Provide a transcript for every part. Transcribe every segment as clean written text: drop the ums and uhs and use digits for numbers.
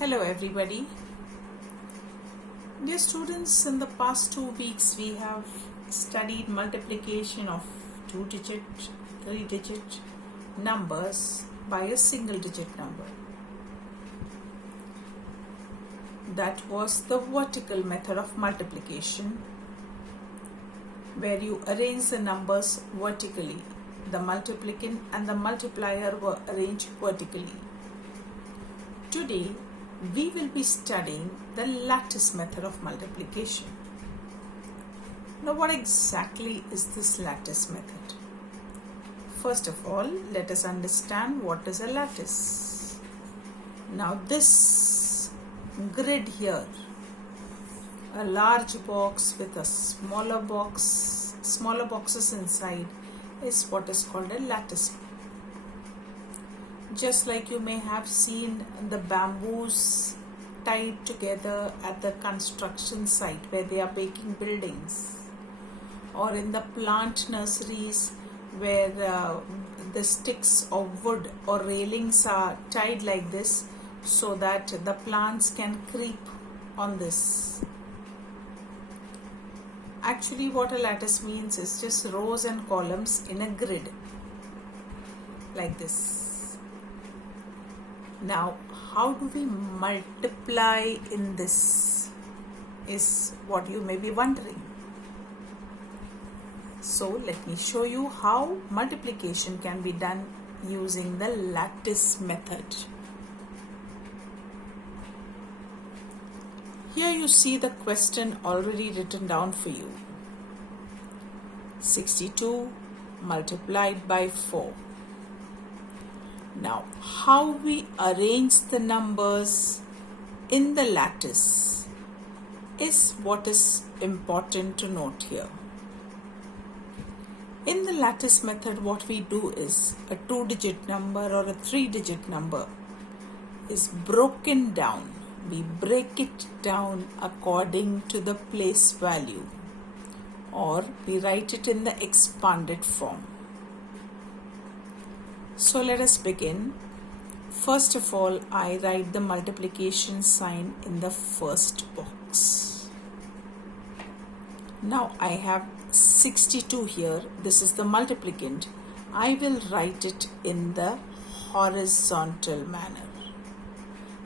Hello everybody. Dear students, in the past 2 weeks we have studied multiplication of 2-digit, 3-digit numbers by a single digit number. That was the vertical method of multiplication, where you arrange the numbers vertically. The multiplicand and the multiplier were arranged vertically. Today we will be studying the lattice method of multiplication. Now, what exactly is this lattice method? First of all, let us understand what is a lattice. Now, this grid here, a large box with a smaller boxes inside, is what is called a lattice. Just like you may have seen the bamboos tied together at the construction site where they are making buildings, or in the plant nurseries where the sticks of wood or railings are tied like this so that the plants can creep on this. Actually, what a lattice means is just rows and columns in a grid like this. Now, how do we multiply in this is what you may be wondering. So, let me show you how multiplication can be done using the lattice method. Here you see the question already written down for you. 62 multiplied by 4. Now, how we arrange the numbers in the lattice is what is important to note here. In the lattice method, what we do is a 2-digit number or a 3-digit number is broken down. We break it down according to the place value, or we write it in the expanded form. So let us begin. First of all, I write the multiplication sign in the first box. Now I have 62 here. This is the multiplicand. I will write it in the horizontal manner.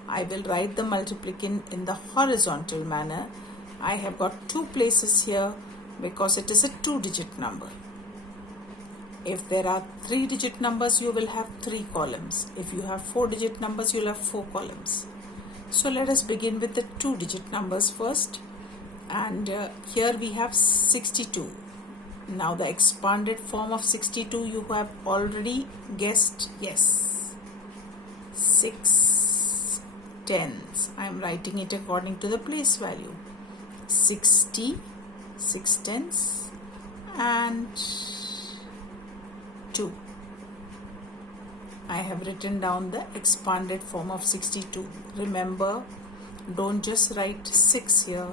I will write the multiplicand in the horizontal manner. I have got 2 places here because it is a 2-digit number. If there are 3-digit numbers, you will have 3 columns. If you have 4-digit numbers, you will have 4 columns. So let us begin with the 2-digit numbers first. And here we have 62. Now the expanded form of 62 you have already guessed. Yes. 6 tens. I am writing it according to the place value. 60, 6 tens, and 2. I have written down the expanded form of 62. Remember, don't just write 6 here.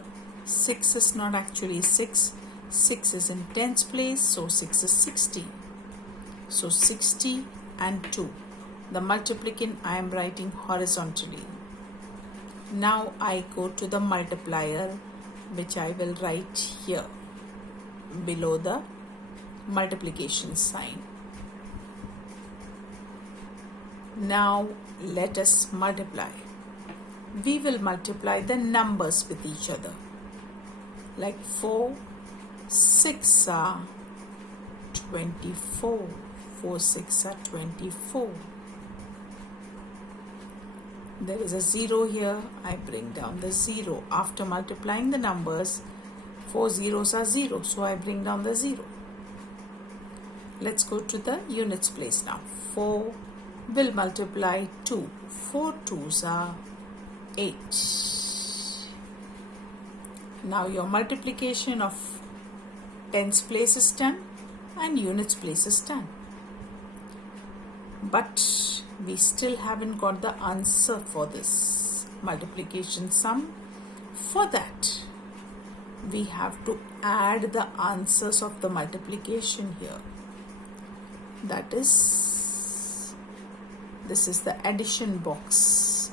6 is not actually 6. 6 is in tens place, so 6 is 60. So 60 and 2. The multiplicand I am writing horizontally. Now I go to the multiplier, which I will write here below the multiplication sign. Now let us multiply. We will multiply the numbers with each other. Like 4, 6 are 24. 4, 6 are 24. There is a 0 here. I bring down the 0. After multiplying the numbers, 4 zeros are 0. So I bring down the 0. Let's go to the units place now. 4 will multiply 2. 4 2s are 8. Now your multiplication of tens place is done and units place is done. But we still haven't got the answer for this multiplication sum. For that, we have to add the answers of the multiplication here. That is, this is the addition box.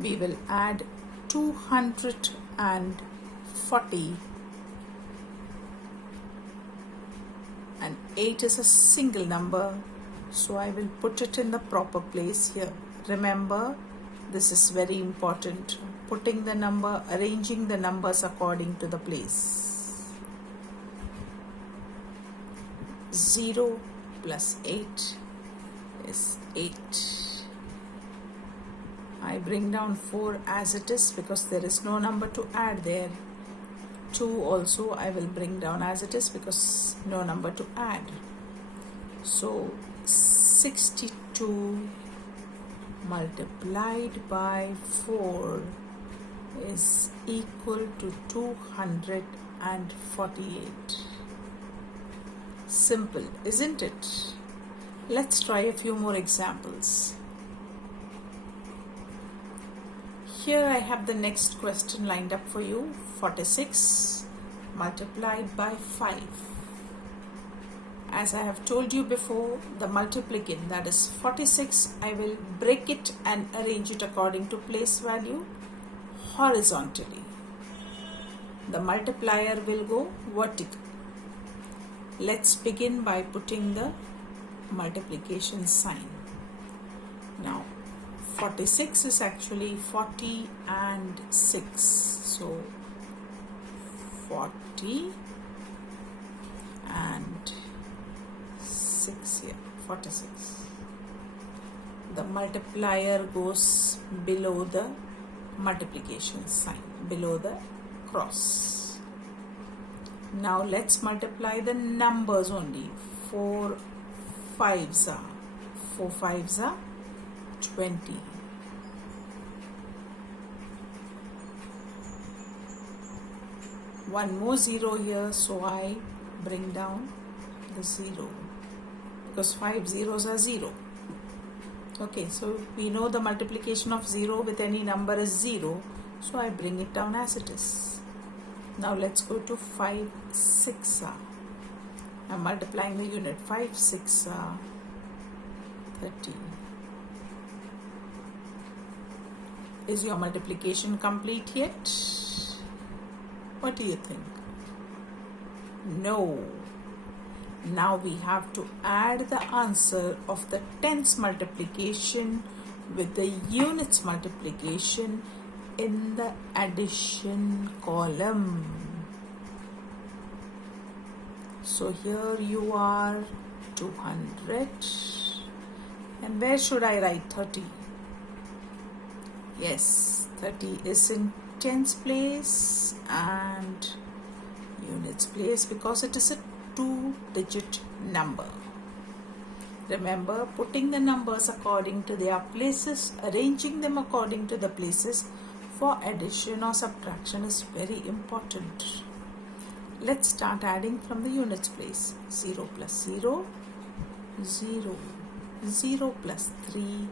we will add 240, and 8 is a single number, so I will put it in the proper place here. Remember, this is very important, putting the number, arranging the numbers according to the place. 0 plus 8 is 8. I bring down 4 as it is because there is no number to add there. 2 also I will bring down as it is because no number to add. So 62 multiplied by 4 is equal to 248. Simple, isn't it? Let's try a few more examples. Here I have the next question lined up for you. 46 multiplied by 5. As I have told you before, the multiplicand, that is 46, I will break it and arrange it according to place value horizontally. The multiplier will go vertical. Let's begin by putting the multiplication sign. Now 46 is actually 40 and 6. So 40 and 6 here, 46. The multiplier goes below the multiplication sign, below the cross. Now let's multiply the numbers only. 4 5s are 20. One more 0 here, so I bring down the 0 because 5 zeros are 0. Okay, so we know the multiplication of 0 with any number is 0, so I bring it down as it is. Now let's go to 5 6 are. I'm multiplying the unit. 5 6 are 30. Is your multiplication complete yet? What do you think? No. Now we have to add the answer of the tens multiplication with the units multiplication in the addition column. So here you are 200, and where should I write 30? Yes, 30 is in tens place and units place because it is a 2-digit number. Remember, putting the numbers according to their places, arranging them according to the places for addition or subtraction is very important. Let's start adding from the units place. 0 plus 0, 0. 0 plus 3,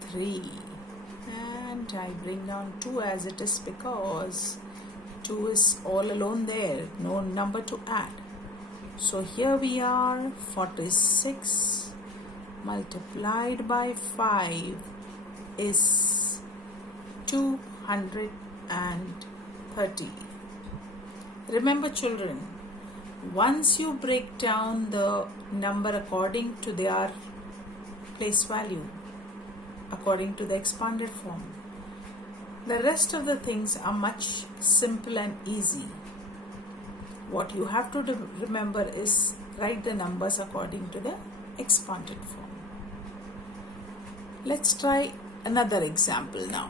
3. And I bring down 2 as it is because 2 is all alone there, no number to add. So here we are, 46 multiplied by 5 is 230. Remember children, once you break down the number according to their place value, according to the expanded form, the rest of the things are much simple and easy. What you have to remember is write the numbers according to the expanded form. Let's try another example now.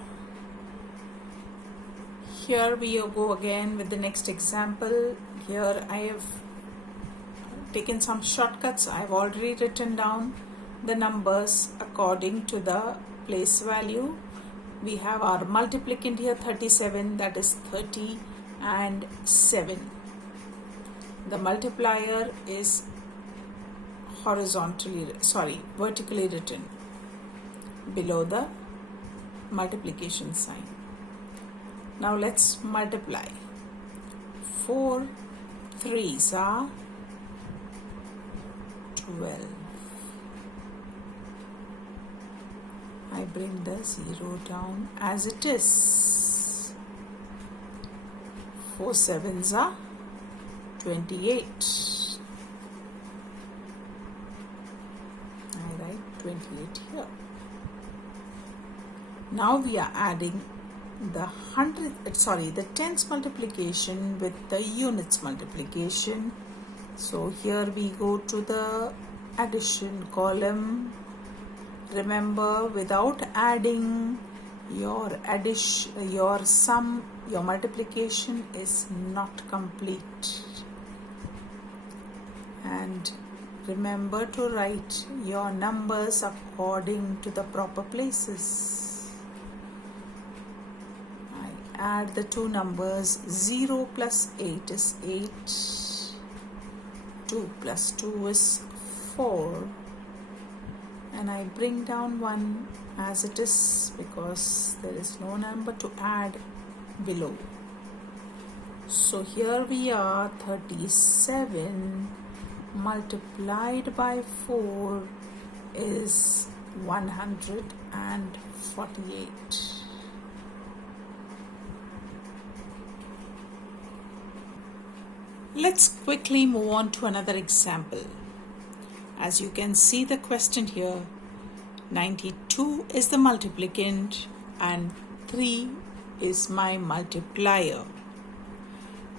Here we go again with the next example. Here I have taken some shortcuts. I have already written down the numbers according to the place value. We have our multiplicand here 37, that is 30 and 7. The multiplier is vertically written below the multiplication sign. Now let's multiply. 4 3s are 12. I bring the 0 down as it is. 4 sevens are 28. I write 28 here. Now we are adding the tens multiplication with the units multiplication. So here we go to the addition column. Remember, without adding your sum, your multiplication is not complete. And remember to write your numbers according to the proper places. I add the two numbers. 0 plus 8 is 8. 2 plus 2 is 4. And I bring down 1 as it is because there is no number to add below. So here we are, 37 multiplied by 4 is 148. Let's quickly move on to another example. As you can see the question here, 92 is the multiplicand and 3 is my multiplier.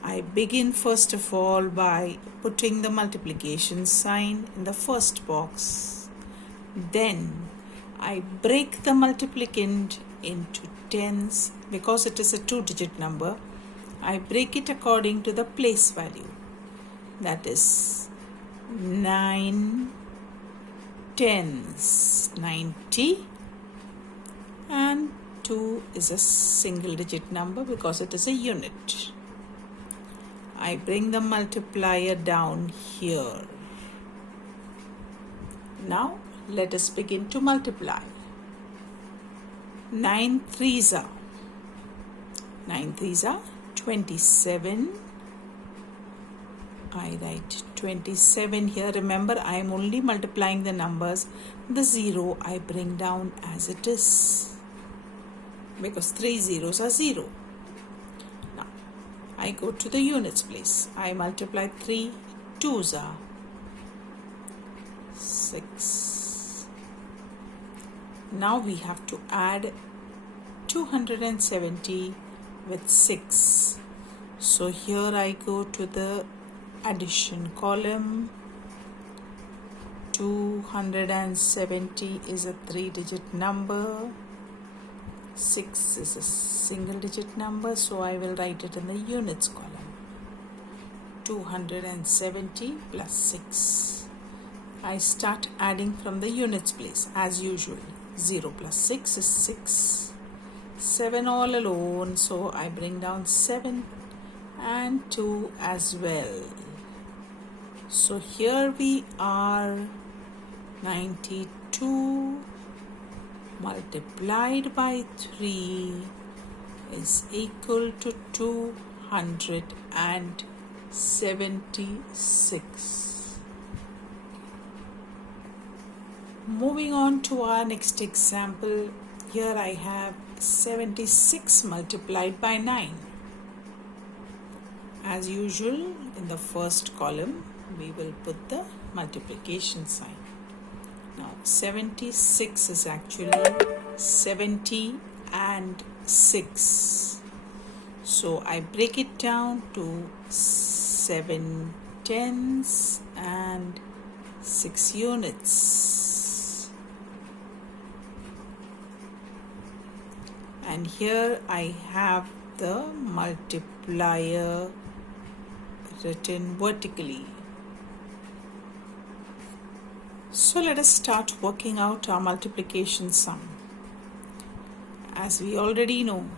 I begin first of all by putting the multiplication sign in the first box. Then I break the multiplicand into tens because it is a 2-digit number. I break it according to the place value. That is 9 tens, 90, and 2 is a single digit number because it is a unit. I bring the multiplier down here. Now let us begin to multiply. 9 threes are 27. I write 27 here. Remember, I am only multiplying the numbers. The 0 I bring down as it is because 3 zeros are 0. Now I go to the units place. I multiply 3 twos are 6. Now we have to add 270 with 6. So here I go to the addition column. 270 is a 3-digit number. 6 is a single digit number, so I will write it in the units column. 270 plus 6. I start adding from the units place as usual. 0 plus 6 is 6. 7 all alone, so I bring down 7 and 2 as well. So here we are, 92 multiplied by 3 is equal to 276. Moving on to our next example, here I have 76 multiplied by 9. As usual, in the first column, we will put the multiplication sign. Now, 76 is actually 70 and 6. So, I break it down to 7 tens and 6 units. And here I have the multiplier written vertically. So let us start working out our multiplication sum. As we already know,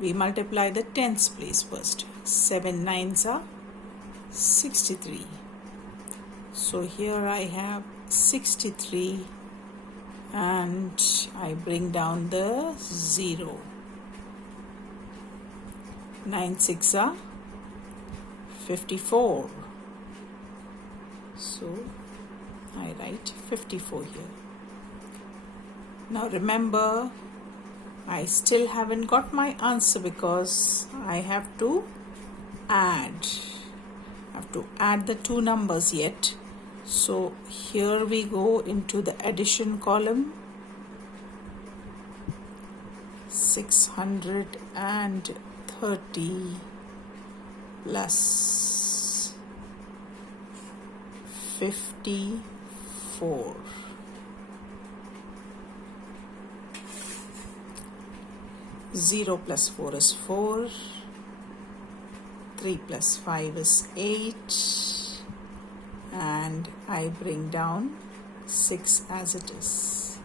we multiply the tens place first. 7 nines are 63. So here I have 63 and I bring down the 0. 9 6 are 54. So I write 54 here. Now remember, I still haven't got my answer because I have to add. I have to add the two numbers yet. So here we go into the addition column. 630 plus 54. Zero plus 4 is 4. 3 plus 5 is 8. And I bring down 6 as it is.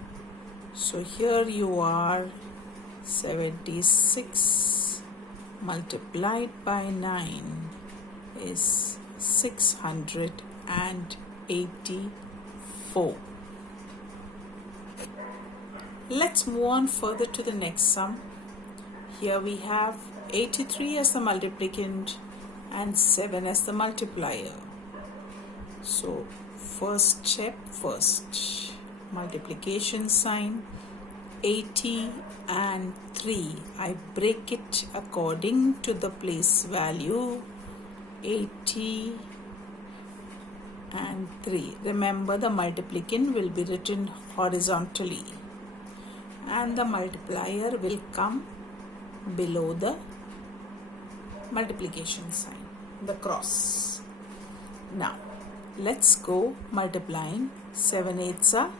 So here you are, 76 multiplied by 9 is 684. Let's move on further to the next sum. Here we have 83 as the multiplicand and 7 as the multiplier. So first step first, multiplication sign, 80 and 3. I break it according to the place value, 80 and 3. Remember, the multiplicand will be written horizontally and the multiplier will come below the multiplication sign, the cross. Now let's go multiplying. 7 8s are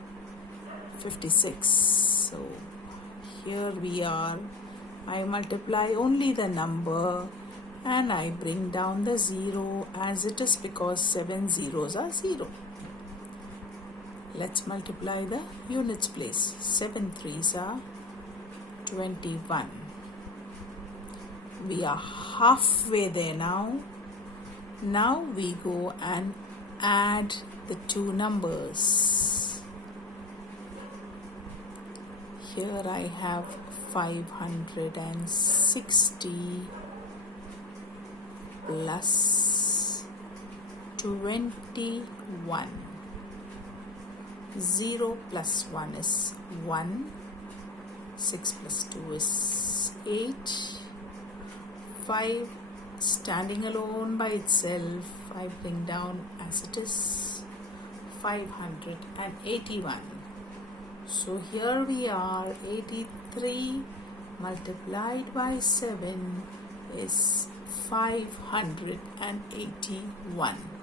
56. So here we are. I multiply only the number and I bring down the 0 as it is because 7 zeros are 0. Let's multiply the units place. 7 3s are 21. We are halfway there now. Now we go and add the two numbers. Here I have 560 plus 21. 0 plus 1 is 1. 6 plus 2 is 8. 5 standing alone by itself, I bring down as it is 581. So here we are, 83 multiplied by 7 is 581.